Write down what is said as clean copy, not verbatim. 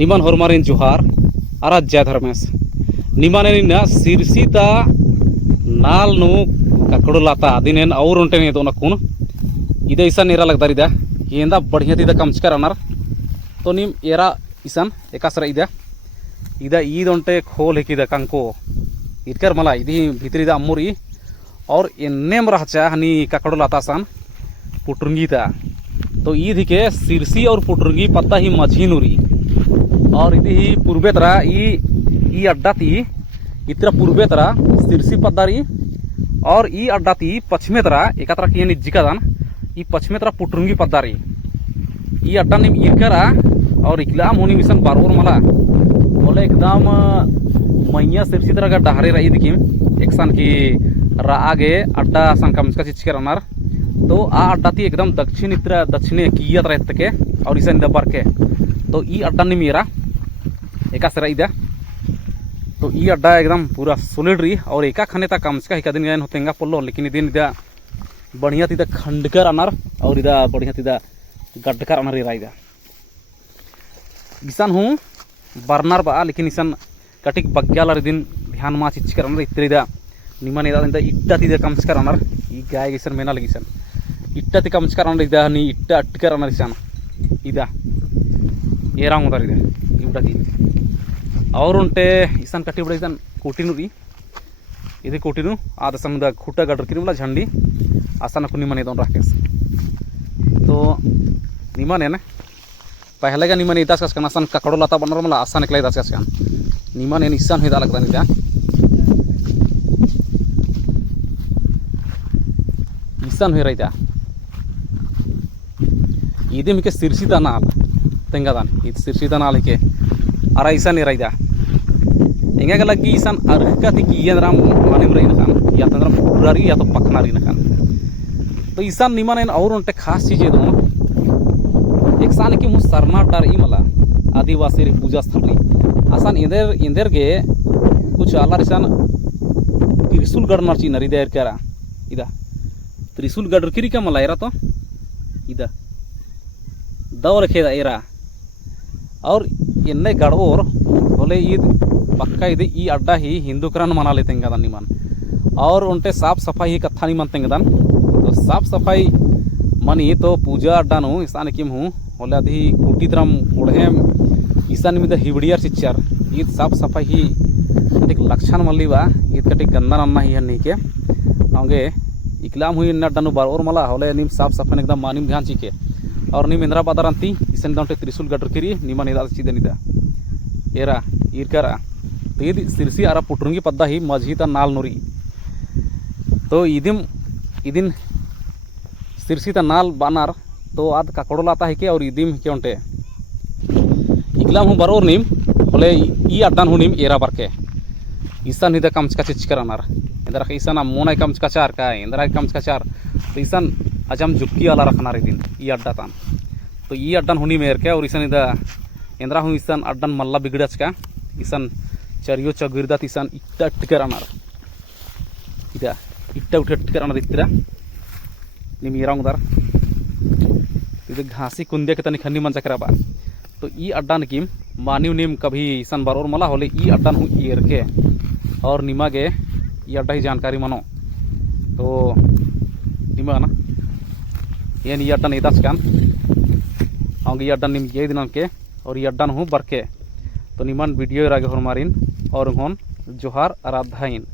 निमान हरमारिन जोहार आराध जय धर्मेश निमानेन सिरसीता नाल नु ककड़ुलाता दिनेन और उंटेने तो नकुन इदे इसान एरा लगदारिदा येंदा बढ़िया तिदा कमचकर अनार तो निम एरा इसान एकासरा इदा ईद उंटे खोल हेकिदा कंको इरकर मला इदी भितरीदा अम्मुरी और एन्नेम रहचा हनी ककड़ुलाता सान पुटरुंगीता तो ईद हिके सिरसी और पुटरुंगी पत्ता ही मझीनुरी और इदी ही पूर्वे तरह ई अड्डा ती इतना पूर्वे तरह सिरसी पद्दारी और ई अड्डा ती पश्चिमे तरह एका तरह किया जिकादान ई पश्चिमे तरह पुटरुंगी पद्दारी ई अड्डा निम इरकरा और इकलाम होनी मिशन बारोर मला बोले एकदम मैया सिरसी तरह का डहारे रही दिखिम एक सान की आगे अड्डा सान कमस्का चिचकर अनार तो आ अड्डा ती एकदम दक्षिण इतना दक्षिणे किया तरह के और इसे दबर के तो ई अड्डा नि मेरा एका सरा इदा तो ई अड्डा एकदम पूरा सोलिड रही और एका खाने तक कमस्का हिका दिन गयन होतेंगा पल्लो लेकिन दिन इदा बढ़िया तीदा खंडकर अनार और इदा बढ़िया तीदा गड्डकर अनार इदा इसान हूँ बर्नर बा लेकिन इसान कटिक बग्याल दिन ध्यान मा चिचकर अनार इत्रीदा निमान इदा इट्टा तीदा कमस्कर अनार ई गाय इसान मेना लगी इसान इट्टा ती कमस्कर अनार इदा नी इट्टा अट्कर अनार इसान इदा एरांग उदार इदा इवड़ा ती और उंटे इसान कटी बड़ा इसान कोटिनु री इदे कोटिनु आद समुदा खुटा गडर किरिमला झंडी आसान को निमान इदोन राकेस तो निमान है ना पहले का निमान इदास कस कनासन ककड़ो लाता बनर मला आसान एकला इदास कस कन निमान है इसान हिदा लगदा निदा इसान है राइदा इदे मिके सिरसीता नाल तेंगादान इत सिरसीता नाल के अरा इसान इराइदा इंगा गला की इसान अरका ती की यंद्राम मानिम रही नकान या तंद्राम पुरारी या तो पखनारी नकान तो इसान निमानेन और उनटे खास चीज ये दो एक सान की मु सरनाटार ई मला आदिवासी रे पूजा स्थल री आसान इंदर के कुछ आलार इसान त्रिशूलगढ़ नरची नरी देर करा इदा त्रिशूलगढ़ किरी का मला एरा तो इदा दौर खेदा एरा और इन्ने गड़ोर बोले ईद पक्का ईद ई अड्डा ही हिंदू करन मना लेते हैं निमान और उनटे साफ सफाई ही कथा नहीं मानते हैं तो साफ सफाई मनी तो पूजा अड्डा नु ईसान किम हूँ बोले अधी कुटी तरम उड़हेम ईसान में हिबड़ियार चिच्चार ईद साफ सफाई ही एक लक्षण मल्लीवा ईद कटी गंदा नन्ना ही हन्नी के आगे इकलाम हुई इन अड्डा नु बार और मला होले निम साफ सफाई एकदम मानिम ध्यान चिके और निम इंद्रा बादारंती इसन दांटे त्रिशूल गडर किरी निमान इदा चिदनिदा एरा इरकरा तो ये सिरसी आरा पुटरुंगी पद्दा ही मझीता नाल नुरी तो इदिन सिरसीता नाल बानार तो आद ककड़ो लाता है के और इदिम के उंटे इगलाम हूँ बरोर निम बोले ई अड्डान हूँ निम एरा बारके ईसान हिदा कमचका चिचकर अनार इंदरा के ईसान मोना कमचका चार का इंदरा कमचका चार तो ईसान अजम जुक्की वाला रखना रे दिन ई अड्डा तान तो ई अड्डान हुनी मेर के और ईसान इदा इंद्रा हूँ ईसान अड्डान मल्ला बिगड़च का ईसान चरियो चगिरदा ईसान इट्टा टिकर अनार इदा इट्टा उठे टिकर अनार इत्रा निम इरांग दार इदा घासी कुंदे के तनी खन्नी मन चकरा बा तो ई अड्डान किम मानिव निम कभी ईसान बारोर मला होले ई अड्डान हूँ ईर के और निमागे ई अड्डा ही जानकारी मानो तो निमा ना येन ई अड्डान इदास कान आगे ई अड्डान निम ये दिन के और ये अड्डान हूँ बरके तो निमान वीडियो रागे हरमारिन और जोहार आराधाइन।